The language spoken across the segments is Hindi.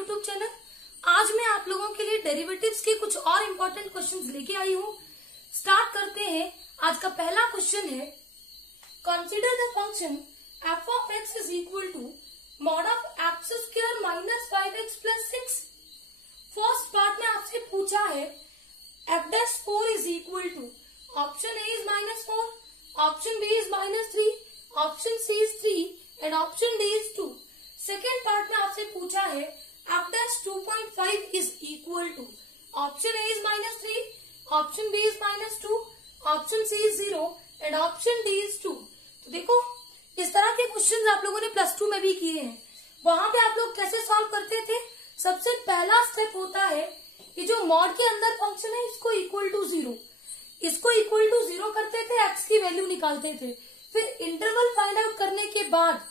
YouTube channel. आज मैं आप लोगों के लिए डेरिवेटिव्स के कुछ और इम्पोर्टेंट क्वेश्चंस लेके आई हूँ। स्टार्ट करते हैं। आज का पहला क्वेश्चन है, consider the function F of x is equal to mod of x square minus 5x plus 6। First part में आपसे पूछा है f'4 इज equal to option A is -4, option B is -3, option C is 3 and option D is 2। Second part में आपसे पूछा है f'2.5 is equal to option A is -3, option B is -2, option C is 0 and option D is 2। तो देखो, इस तरह के क्वेश्चंस आप लोगों ने +2 में भी किए हैं। वहां पे आप लोग कैसे सॉल्व करते थे? सबसे पहला स्टेप होता है कि जो मॉड के अंदर फंक्शन है इसको इक्वल टू 0, इसको इक्वल टू 0 करते थे, एक्स की वैल्यू निकालते थे। फिर इंटरवल फाइंड आउट करने के बाद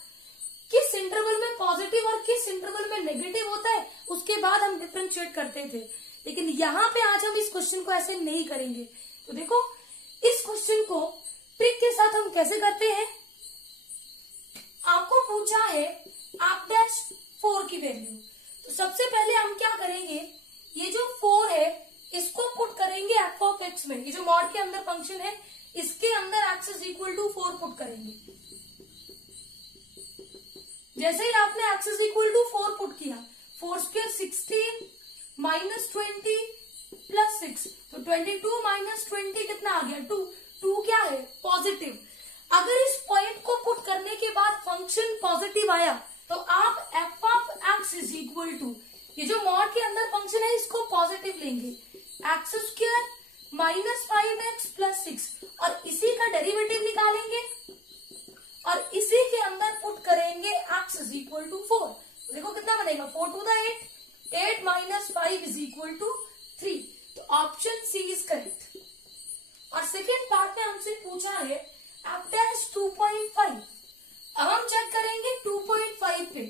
किस इंटरवल में पॉजिटिव और किस इंटरवल में नेगेटिव होता है उसके बाद हम डिफरेंशिएट करते थे। लेकिन यहाँ पे आज हम इस क्वेश्चन को ऐसे नहीं करेंगे। तो देखो, इस क्वेश्चन को ट्रिक के साथ हम कैसे करते हैं। आपको पूछा है f'4 की वैल्यू, तो सबसे पहले हम क्या करेंगे, ये जो 4 है इसको पुट करेंगे एफ ऑफ एक्स में। ये जो मॉड के अंदर फंक्शन है इसके अंदर x is equal to 4 put करेंगे। जैसे ही आपने x is equal to 4 put किया, 4 स्क्वायर 16 -20 प्लस 6, तो 22 -20 कितना आ गया? 2। 2 क्या है? पॉजिटिव। अगर इस पॉइंट को पुट करने के बाद फंक्शन पॉजिटिव आया तो आप F of x is equal to, ये जो मॉड के अंदर फंक्शन है इसको पॉजिटिव लेंगे, एक्स स्क्वायर -5x प्लस 6 और इसी का डेरिवेटिव निकालेंगे और इसी के अंदर पुट करेंगे x इज इक्वल टू 4। देखो कितना बनेगा, 4 to the 8, 8 - 5 is equal to 3। तो ऑप्शन सी इज करेक्ट। और सेकेंड पार्ट में हमसे पूछा है f'2.5। अब हम चेक करेंगे 2.5 पे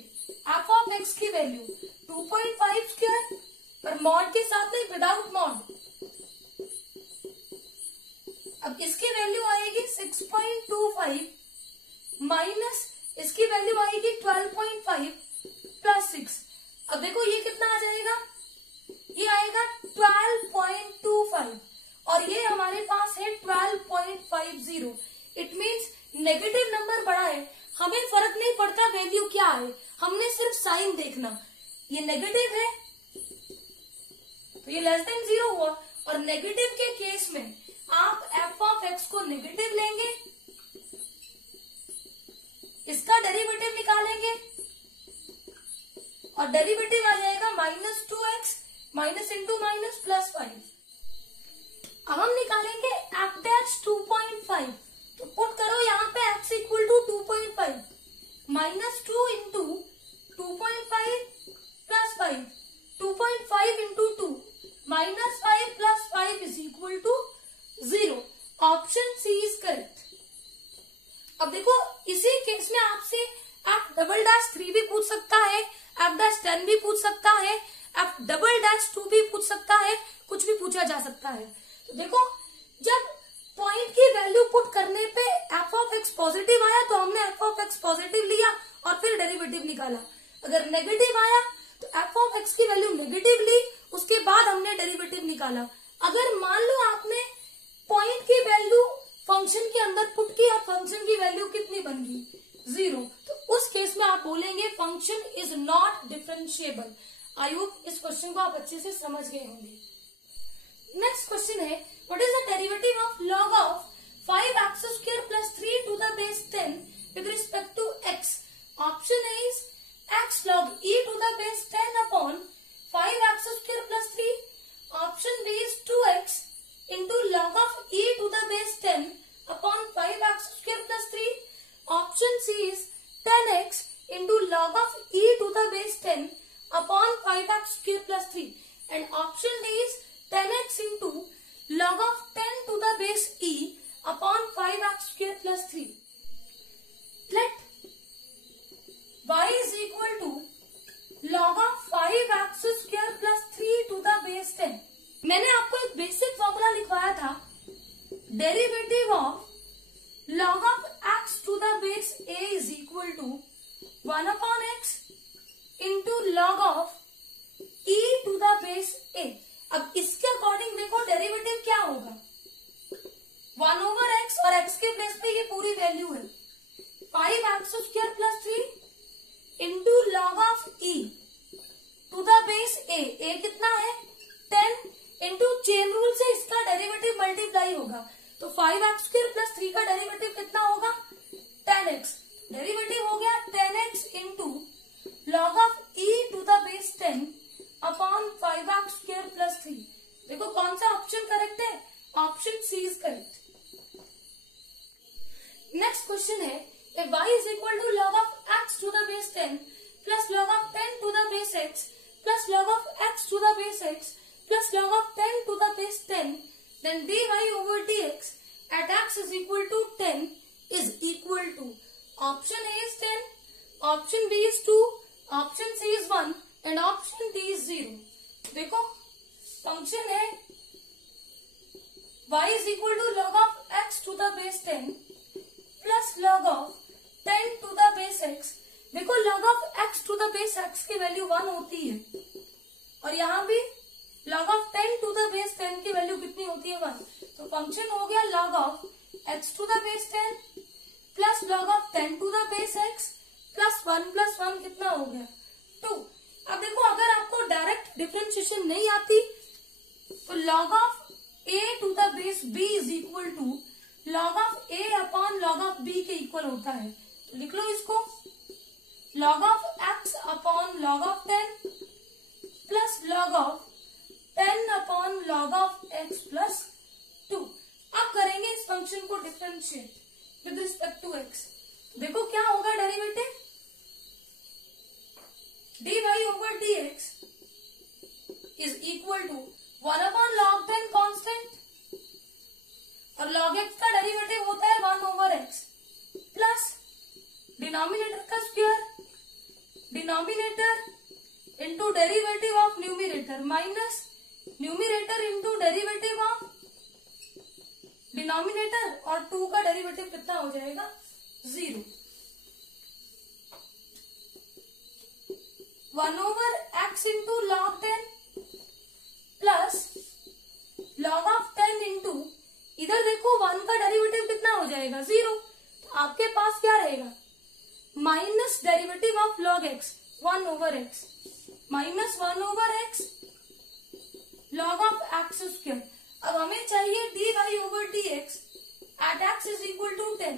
f ऑफ x की वैल्यू 2.5 स्क्वायर पर मॉड के साथ नहीं, विदाउट मॉड। अब इसकी वैल्यू आएगी 6.25 माइनस इसकी वैल्यू आएगी 12.5 प्लस 6। अब देखो ये कितना आ जाएगा, ये आएगा 12.25 और ये हमारे पास है 12.50। इट मीन्स नेगेटिव नंबर बड़ा है, हमें फर्क नहीं पड़ता वैल्यू क्या है, हमने सिर्फ साइन देखना। ये नेगेटिव है तो ये लेस देन 0 हुआ, और नेगेटिव के केस में आप एफ ऑफ एक्स को नेगेटिव लेंगे, इसका डेरिवेटिव निकालेंगे और डेरिवेटिव आ जाएगा -2x minus into minus plus 5। अब हम निकालेंगे f'2.5, तो पुट करो यहाँ पे x equal to 2.5 -2 into 2.5 plus 5, 2.5 into 2 -5 plus 5 is equal to 0। Option C is correct. अब देखो, इसी केस में आपसे f'3 भी पूछ सकता है, f'10 भी पूछ सकता है, f'2 भी पूछ सकता है, कुछ भी पूछा जा सकता है। तो देखो, जब पॉइंट की वैल्यू पुट करने पे एफ ऑफ एक्स पॉजिटिव आया तो हमने एफ ऑफ एक्स पॉजिटिव लिया और फिर डेरिवेटिव निकाला। अगर नेगेटिव आया तो एफ ऑफ एक्स की वैल्यू नेगेटिव ली, उसके बाद हमने डेरिवेटिव निकाला। अगर मान लो आपने पॉइंट की वैल्यू फंक्शन के अंदर पुट की और फंक्शन की वैल्यू कितनी बन गई? 0, तो उस केस में आप बोलेंगे function is not differentiable. I hope इस क्वेश्चन को आप अच्छे से समझ गए होंगे। नेक्स्ट क्वेश्चन है, what is the derivative of log of 5x square plus 3 to the base 10 with respect to x। Option A is x log e to the base 10 upon 5x square plus 3, option B is 2x into log of e to the base 10 upon 5x square plus 3, option C is 10x into log of e to the base 10 upon 5x square plus 3 and option D is 10x into log of 10 to the base e upon 5x square plus 3. Let y is equal to log of 5x square plus 3 to the base 10. मैंने आपको एक बेसिक फॉर्मूला लिखवाया था, derivative of log of x to the base a is equal to 1 upon x into log of e to the base a। अब इसके अकॉर्डिंग देखो डेरिवेटिव क्या होगा, 1 ओवर एक्स और एक्स के प्लेस पे ये पूरी वैल्यू है 5x² plus 3 into log of e to the base a। कितना है 10 इंटू चेन रूल से इसका डेरिवेटिव मल्टीप्लाई होगा, तो 5x² प्लस 3 का डेरिवेटिव कितना होगा 10x। डेरिवेटिव हो गया 10x into log of e to the base 10 upon 5x² plus 3। देखो कौन सा ऑप्शन करेक्ट है, option C is correct. Next question है if y is equal to log of x to the base 10 plus log of 10 to the base x plus log of x to the base x plus log of 10 to the base 10, then dy over dx at x is equal to 10 is equal to, option A is 10, option B is 2, option C is 1 and option D is 0। देखो फंक्शन है y is equal to log of x to the base 10 plus log of 10 to the base x। देखो log of x to the base x की वैल्यू 1 होती है और यहाँ भी log of 10 to the base 10 की वैल्यू कितनी होती है 1। तो फंक्शन हो गया log of x to the base 10 plus log of 10 to the base x plus 1 कितना हो गया 2। अब देखो अगर आपको डायरेक्ट डिफरेंशिएशन नहीं आती तो log of a to the base b is equal to log of a upon log of b के इक्वल होता है, तो लिख लो इसको log of x upon log of 10 plus log of 10 upon log of x plus 2। अब करेंगे इस फंक्शन को differentiate with respect to x। देखो क्या होगा derivative dy over dx is equal to 1 upon log 10 constant और log x का डेरिवेटिव होता है 1 ओवर x प्लस डिनोमिनेटर का square, denominator into derivative of numerator minus numerator into derivative of denominator और 2 का डेरिवेटिव कितना हो जाएगा 0। 1 over x into log 10 plus log of 10 into इधर देखो 1 का डेरिवेटिव कितना हो जाएगा 0, तो आपके पास क्या रहेगा minus derivative of log x 1 over x minus 1 over x log of x²। अब हमें चाहिए dy over dx at x is equal to 10।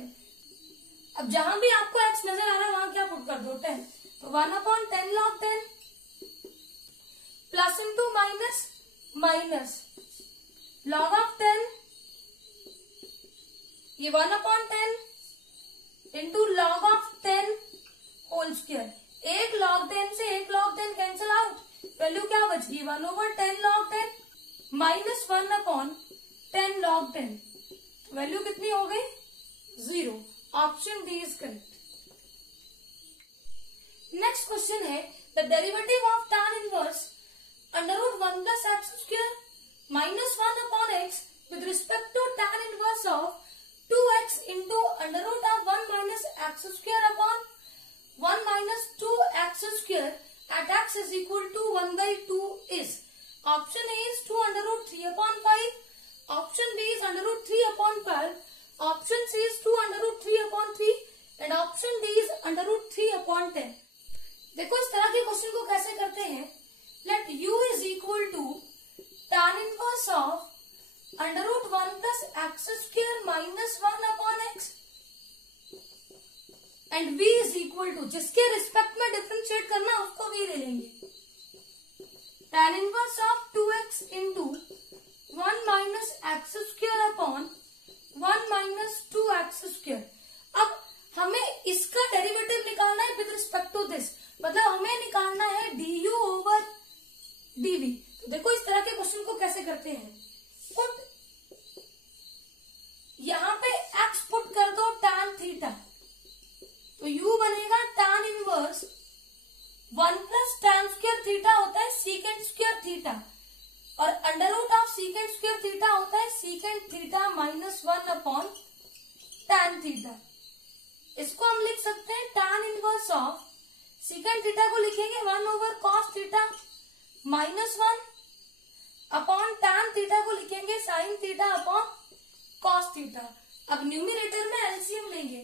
अब जहां भी आपको x नजर आ रहा है वहां क्या पुट कर दो 10, तो 1 upon 10 log 10 plus into minus minus log of 10 ये 1 upon 10 into log of 10 whole square. एक log 10 से एक log 10 कैंसिल आउट, वैल्यू क्या बच गई 1 over 10 log 10 minus 1 upon 10 log 10, value कितनी हो गई 0। Option D is correct. Next question है the derivative of tan inverse √1 plus x² minus 1 upon x with respect to tan inverse of 2x into √1 minus x² upon 1 minus 2x² at x is equal to 1 by 2 is, option A is 2 √3 upon 5, option B is √3 upon 12, option C is 2 √3 upon 3 and option D is √3 upon 10। देखो इस तरह के क्वेश्चन को कैसे करते हैं, let u is equal to tan inverse of √1 plus x² minus 1 upon x and v is equal to, जिसके रिस्पेक्ट में डिफरेंशिएट करना उसको v ले लेंगे, tan inverse of 2x into 1 minus x² upon 1 minus 2x²। अब हमें इसका डेरिवेटिव निकालना है विद रिस्पेक्ट टू दिस, मतलब हमें निकालना है du ओवर dv। तो देखो इस तरह के क्वेश्चन को कैसे करते हैं, पुट यहाँ पे x पुट कर दो tan थीटा, तो u बनेगा tan inverse 1 plus tan square theta होता है सीकेंट स्क्वायर थीटा और under root of secant square theta होता है secant theta minus 1 upon tan theta. इसको हम लिख सकते हैं tan inverse of secant theta को लिखेंगे 1 over cos theta -1 upon tan theta को लिखेंगे sin theta upon cos theta. अब न्यूमिनेटर में एलसीएम लेंगे,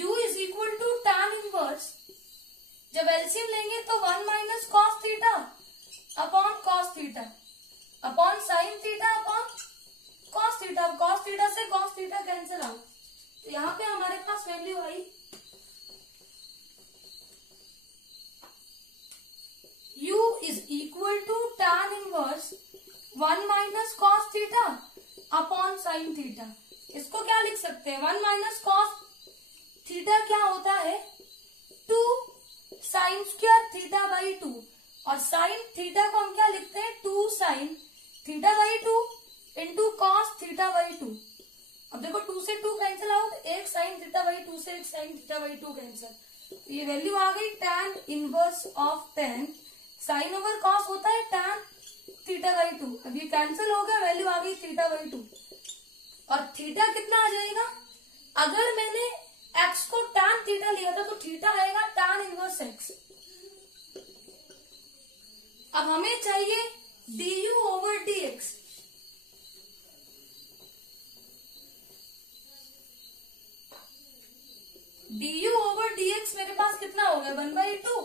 u is equal to tan inverse, जब एलसीएम लेंगे तो 1 minus cos theta upon cos theta upon sin theta upon cos theta. अब cos थीटा से cos थीटा कैंसिल आउट, तो यहाँ पे हमारे पास वैल्यू आई u is equal to tan inverse 1 minus cos theta upon sin theta. इसको क्या लिख सकते हैं, 1 माइनस cos थीटा क्या होता है 2 sin स्क्वायर थीटा बाई 2, और sin थीटा को हम क्या लिखते हैं 2 sin theta by 2 into cos theta by 2। अब देखो 2 से 2 कैंसिल आउट, एक sin थीटा बाई 2 से एक sin थीटा बाई 2 कैंसिल, तो ये वैल्यू आ गई tan inverse of 10 sin over cos होता है tan थीटा बाई 2। अब ये कैंसिल हो गया, वैल्यू आ गई थीटा बाई 2, और थीटा कितना आ जाएगा, अगर मैंने x को tan थीटा लिया था तो थीटा आएगा tan इनवर्स x। अब हमें चाहिए du over dx, du over dx मेरे पास कितना हो गया 1/2,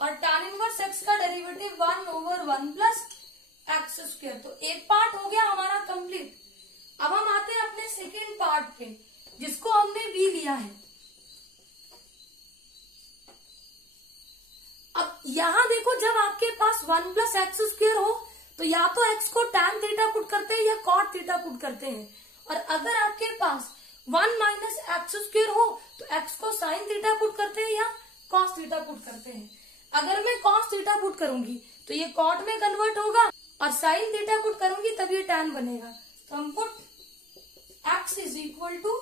और tan इनवर्स x का derivative 1 over 1 plus x square. तो एक पार्ट हो गया हमारा कंप्लीट। अब हम आते हैं अपने सेकेंड पार्ट पे, जिसको हमने v लिया है। अब यहां देखो, जब आपके पास 1 प्लस एक्स स्क्वायर हो तो या तो x को tan थीटा पुट करते हैं या cot थीटा पुट करते हैं, और अगर आपके पास 1 माइनस एक्स स्क्वायर हो तो x को sin थीटा पुट करते हैं या cos थीटा पुट करते हैं। अगर मैं cos थीटा पुट करूंगी तो ये cot में कन्वर्ट होगा, और sin थीटा पुट करूंगी तब ये tan बनेगा। तो हम put x is equal to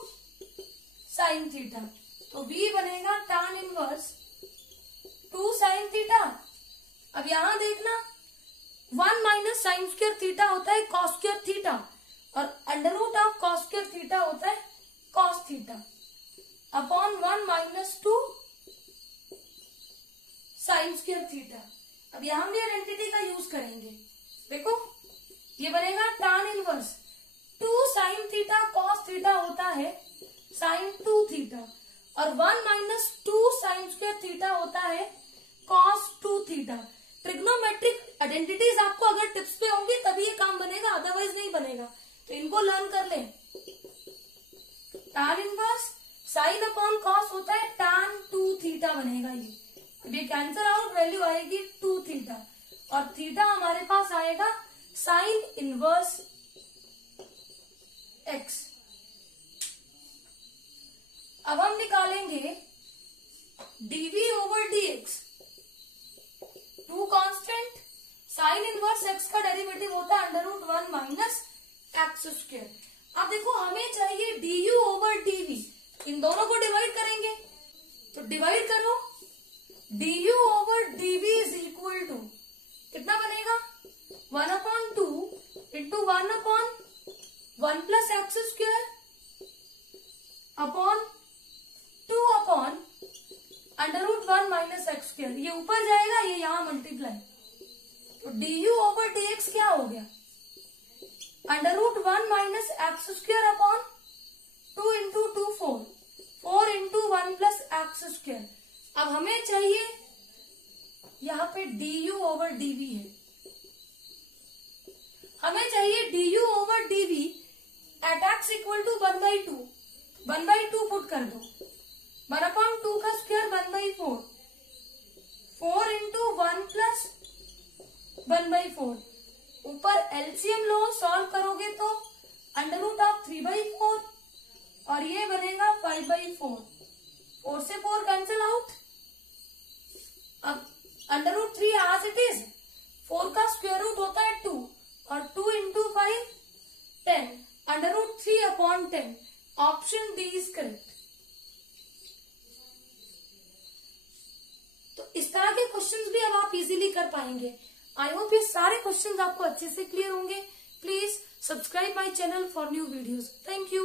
sin theta, तो v बनेगा tan इनवर्स 2 sin थीटा। अब यहां देखना 1 माइनस साइन स्क्वायर थीटा होता है cos स्क्वायर थीटा, और under root of cos square theta होता है cos theta upon 1 minus 2 sine square theta. अब यहां भी आइडेंटिटी का यूज करेंगे, देखो ये बनेगा tan inverse 2 sine theta cos theta होता है साइन 2 थीटा, और 1 माइनस 2 साइन स्क्वायर थीटा होता है cos 2 थीटा। ट्रिग्नोमेट्रिक आइडेंटिटीज आपको अगर टिप्स पे होंगी तभी ये काम बनेगा, अदरवाइज नहीं बनेगा, तो इनको लर्न कर लें। tan inverse sine upon cos होता है tan 2 थीटा बनेगा ये। अब ये कैंसिल आउट, वैल्यू आएगी 2 थीटा, और थीटा हमारे पास आएगा साइन इनवर्स x। अब हम निकालेंगे dv over dx, 2 constant, sine inverse x का डेरिवेटिव होता है under root 1 minus x square. अब देखो हमें चाहिए du ओवर dv, इन दोनों को डिवाइड करेंगे, तो डिवाइड करो, du over dv is equal to कितना बनेगा 1/2 into 1/1 plus x square upon 2 upon under root 1 minus x square. ये ऊपर जाएगा, ये यहां मल्टीप्लाई, तो du ओवर dx क्या हो गया under root 1 minus x square upon 2 into 2 4 into 1 plus x square. अब हमें चाहिए यहाँ पे du ओवर dv है, हमें चाहिए du over dv at x equal to 1/2 put कर दो, 1/2 का स्क्वायर 1/4, 4 इंटू 1 प्लस 1/4, ऊपर एलसीएम लो, सॉल्व करोगे तो अंडर रूट ऑफ 3/4, और ये बनेगा 5/4, 4 से 4 कैंसिल आउट। अब under root 3 as it is, 4 का स्क्वायर रूट होता है 2, और 2 into 5 10, under root 3 upon 10, option D is correct. तो इस तरह के क्वेश्चंस भी अब आप इजीली कर पाएंगे। आई होप ये सारे क्वेश्चंस आपको अच्छे से क्लियर होंगे। Please subscribe my channel for new videos. Thank you.